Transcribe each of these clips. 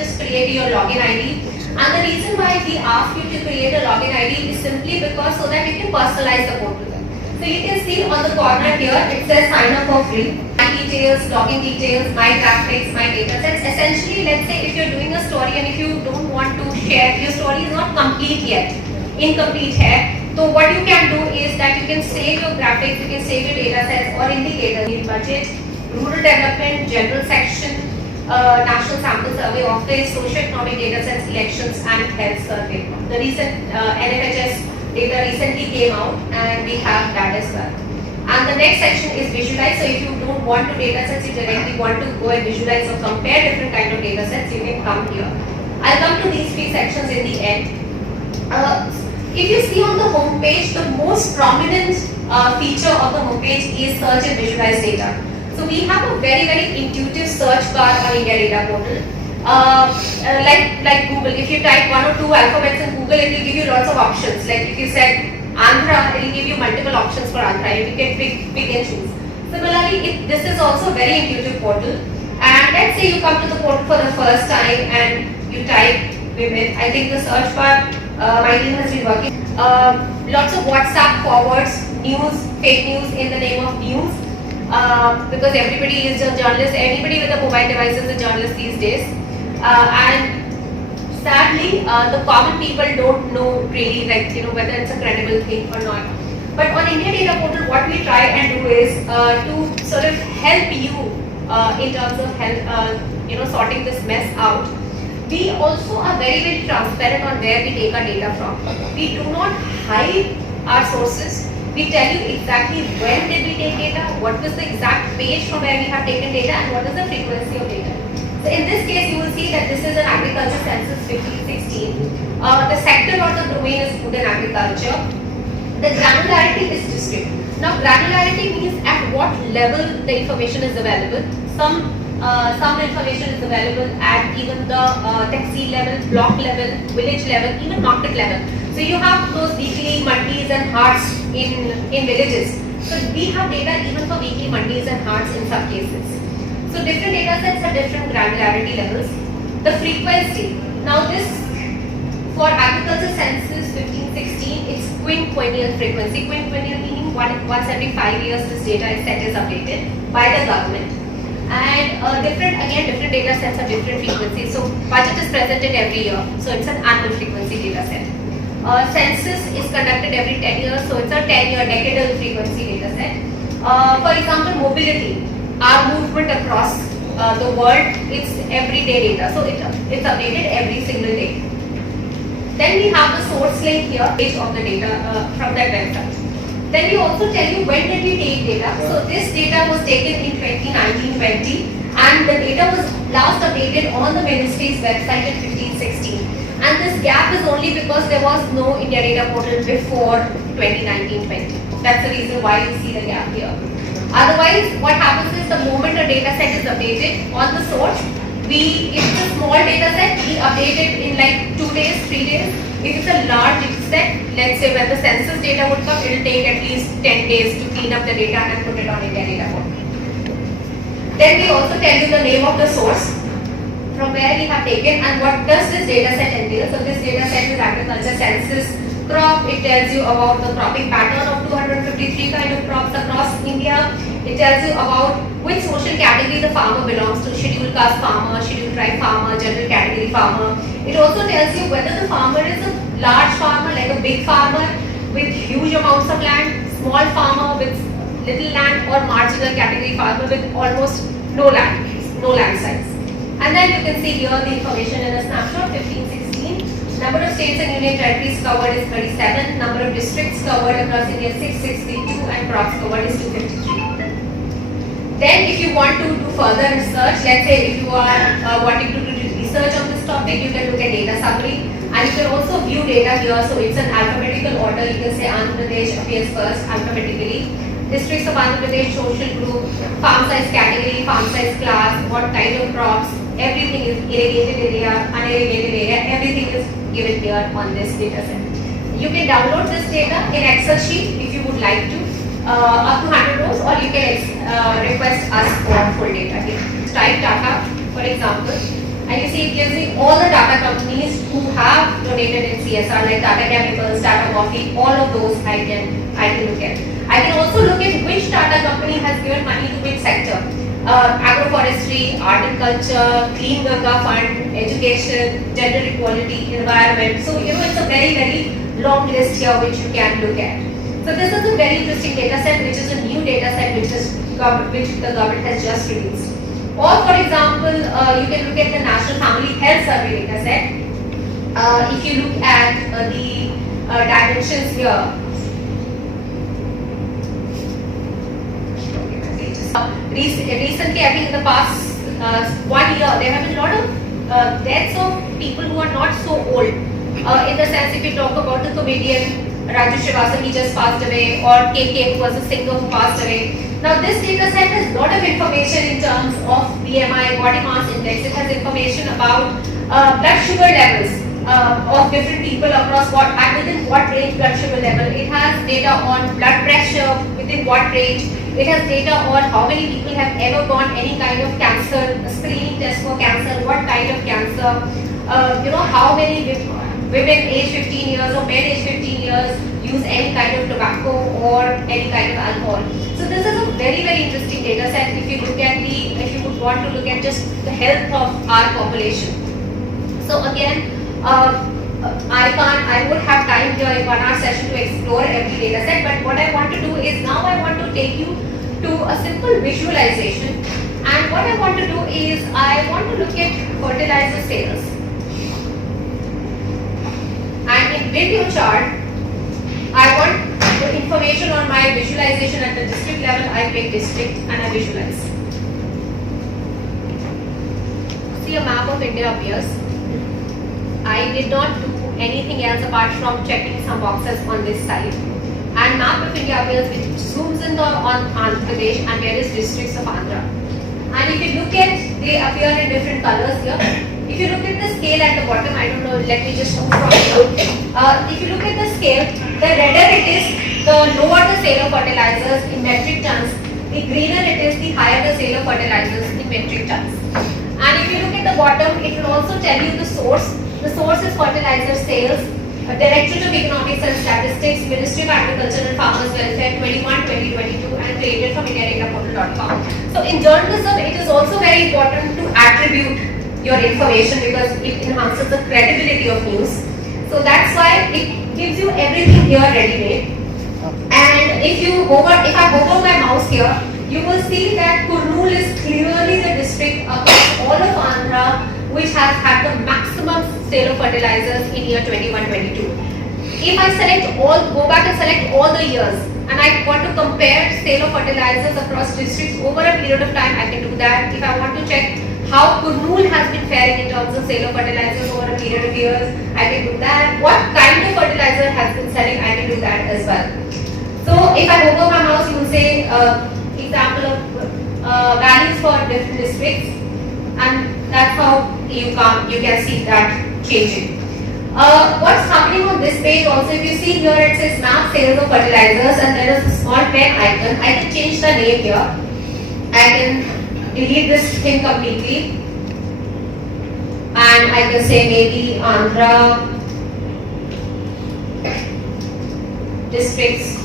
just create your login ID. And the reason why we ask you to create a login ID is simply because so that you can personalize the portal. So you can see on the corner here, it says sign up for free. My details, login details, my graphics, my data sets. Essentially, let's say if you're doing a story and if you don't want to share, your story is not complete yet, incomplete here. So what you can do is that you can save your graphics, you can save your data sets or indicators in budget, rural development, general section, national sample survey office, socio-economic data sets, elections and health survey. The recent NFHS data recently came out and we have that as well. And the next section is visualize. So if you don't want to data sets, you directly want to go and visualize or compare different kind of data sets, you can come here. I'll come to these three sections in the end. If you see on the home page, the most prominent feature of the home page is search and visualize data. So we have a very intuitive search bar on India Data Portal. Like Google, if you type one or two alphabets in Google, it will give you lots of options. Like if you said Andhra, it will give you multiple options for Andhra. You can pick and choose. Similarly, this is also a very intuitive portal. And let's say you come to the portal for the first time and you type women. I think the search bar, my team has been working. Lots of WhatsApp forwards, news, fake news in the name of news. Because everybody is a journalist, anybody with a mobile device is a journalist these days. And sadly, the common people don't know really, like, whether it's a credible thing or not. But on India Data Portal, what we try and do is to sort of help you in terms of sorting this mess out. We also are very transparent on where we take our data from. We do not hide our sources. We tell you exactly when did we take data, what was the exact page from where we have taken data, and what is the frequency of data. So in this case, you will see that this is an agriculture census 1516. The sector or the domain is food and agriculture. The granularity is district. Now granularity means at what level the information is available. Some information is available at even the tehsil level, block level, village level, even market level. So you have those weekly mandis and hearts in villages. So we have data even for weekly mandis and hearts in some cases. So different data sets have different granularity levels. The frequency. Now this, for agriculture census 1516, it's quinquennial frequency. Quinquennial meaning once every 5 years this data is updated by the government. And different data sets have different frequencies. So budget is presented every year. So it's an annual frequency data set. Census is conducted every 10 years. So it's a 10-year decadal frequency data set. For example, mobility. Our movement across the world, it's everyday data. So it's updated every single day. Then we have the source link here, page of the data from that website. Then we also tell you when did we take data. So this data was taken in 2019-20 and the data was last updated on the ministry's website in 1516. And this gap is only because there was no India Data Portal before 2019-20. That's the reason why you see the gap here. Otherwise, what happens is the moment a data set is updated on the source, if it's a small data set, we update it in like 2 days, 3 days. If it's a large data set, let's say when the census data would come, it will take at least 10 days to clean up the data and put it on India Data Portal. Then we also tell you the name of the source from where we have taken and what does this data set entail. So this data set is agriculture census crop. It tells you about the cropping pattern of 253 kind of crops across India. It tells you about which social category the farmer belongs to, scheduled caste farmer, scheduled tribe farmer, general category farmer. It also tells you whether the farmer is a large farmer, like a big farmer with huge amounts of land, small farmer with little land, or marginal category farmer with almost no land size. And then you can see here the information in a snapshot 1516. Number of states and union territories covered is 37. Number of districts covered across India 662 and crops covered is 253. Then if you want to do further research, let's say if you are wanting to do research on this topic, you can look at data summary and you can also view data here. So it's an alphabetical order. You can say Andhra Pradesh appears first alphabetically. Districts of Andhra Pradesh, social group, farm size category, farm size class, what kind of crops, everything is irrigated area, unirrigated area, everything is given here on this data set. You can download this data in Excel sheet if you would like to. Up to 100 rows, or you can request us for full data here. Type data, for example, and you see it gives me who have donated in CSR like Tata Chemicals, Tata Coffee, all of those I can look at. I can also look at which Tata company has given money to which sector. Agroforestry, art and culture, Clean Ganga Fund, education, gender equality, environment. So it's a very, very long list here which you can look at. So this is a very interesting data set, which is a new data set which the government has just released. Or for example, you can look at the National Family Health Survey data set. If you look at the dimensions here, recently, I think in the past 1 year, there have been a lot of deaths of people who are not so old. In the sense, if you talk about the comedian Raju Srivastava, he just passed away, or KK, who was a singer who passed away. Now, this data set has a lot of information in terms of BMI, body mass index. It has information about blood sugar levels of different people across within what range blood sugar level. It has data on blood pressure within what range. It has data on how many people have ever gone any kind of cancer, screening test for cancer, what kind of cancer, how many women age 15 years or men age 15 years use any kind of tobacco or any kind of alcohol. So this is a very, very interesting data set if you would want to look at just the health of our population. So again, I would have time here in 1 hour session to explore every data set, but what I want to do is now I want to take you to a simple visualization, and what I want to do is I want to look at fertilizer sales. And in video chart, I want the information on my visualization at the district level. I pick district and I visualize. See, a map of India appears. I did not do anything else apart from checking some boxes on this side. And map of India appears, which zooms in on Andhra Pradesh and various districts of Andhra. And if you look at, they appear in different colors here. If you look at the scale at the bottom, I don't know, let me just move from here. If you look at the scale, the redder it is, the lower the sale of fertilizers in metric tons. The greener it is, the higher the sale of fertilizers in metric tons. And if you look at the bottom, it will also tell you the source. The source is fertilizer sales, Directorate of Economics and Statistics, Ministry of Agriculture and Farmers Welfare 21-2022, and created from indiadataportal.com. So in journalism, it is also very important to attribute your information because it enhances the credibility of news. So that's why it gives you everything here ready-made. And if I hover my mouse here, you will see that Kurnool is clearly the district across all of Andhra which has had the maximum sale of fertilizers in year 21-22. If I go back and select all the years, and I want to compare sale of fertilizers across districts over a period of time, I can do that. If I want to check how Kurnool has been faring in terms of sale of fertilizers over a period of years, I can do that. What kind of fertilizer has been selling, I can do that as well. So if I hover my mouse, you will say example of values for different districts, and that's how you can see that changing. What's happening on this page also, if you see here it says map sales of fertilizers and there is a small pen icon. I can change the name here. I can delete this thing completely and I can say maybe Andhra districts.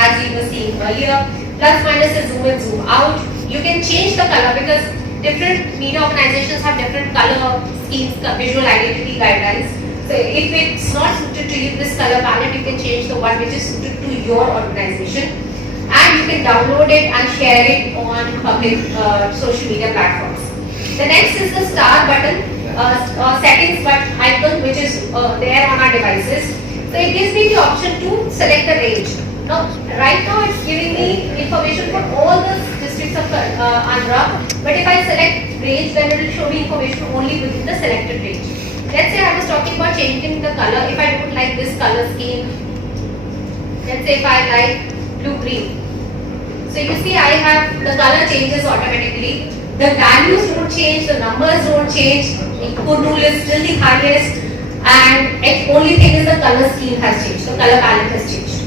As you were seeing earlier, plus minus is zoom in, zoom out. You can change the color because different media organizations have different color schemes, visual identity guidelines. So if it's not suited to you, this color palette, you can change the one which is suited to your organization. And you can download it and share it on public social media platforms. The next is the star button, settings button icon which is there on our devices. So it gives me the option to select the range. Now, right now it's giving me information for all the districts of Andhra, but if I select range, then it will show me information only within the selected range. Let's say I was talking about changing the color. If I don't like this color scheme, let's say if I like blue-green. So you see I have the color changes automatically. The values don't change, the numbers don't change. Kurnool is still the highest, and the only thing is the color scheme has changed, the color palette has changed.